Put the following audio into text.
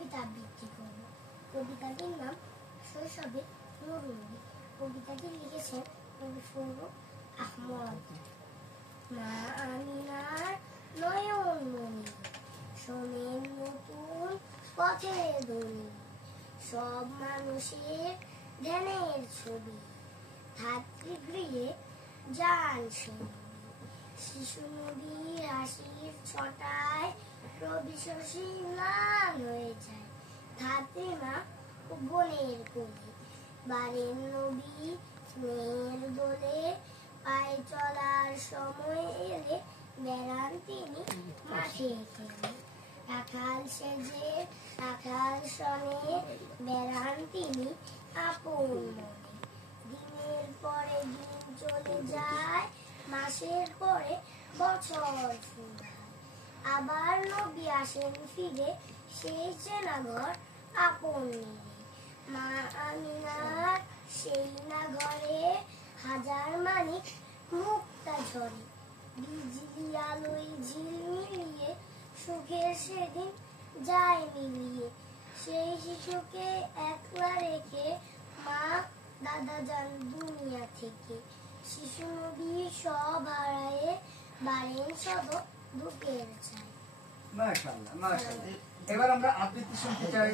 কবিতা আবৃত্তি করব। কবিতাটির নাম শৈশবে নূর নবী। কবিতাটি লিখেছেন কবি ফরুক আহমদ। মা আমিনার নয়ন মনি, শোনেন নতুন পথের ধ্বনি, সব মানুষের ধ্যানের ছবি, ধাত্রীগৃহে যান সে শিশু নবীর হাসির ছটায় রবি শশী ম্লান হয়ে যায়। ধাত্রীমা ও বোনের কোলে বারেন নবী স্নেহের দোলে, পায়ে চলার সময় এলে বেড়ান তিনি মাঠে খেলে। রাখাল সেজে রাখাল সনে বেড়ান তিনি আপন মনে। দিনের পরে দিন চলে যায়, মাসের পরে বছর ফুরায়, আবার নবী আসেন ফিরে সেই চেনা ঘর আপন নিয়ে। মা আমিনার সেই না ঘরে হাজার মানিক মুক্তা ঝরে, বিজলি আলোয় ঝিলমিলিয়ে সুখের সেদিন যায় মিলিয়ে। সেই শিশুকে একলা রেখে মা দাদা যান দুনিয়া থেকে, শিশু নবী সব হারায়ে বাড়েন সদ দুঃখের ছায়। মাশাআল্লাহ মাশাআল্লাহ। এবার আমরা আবৃত্তি শুনতে চাই।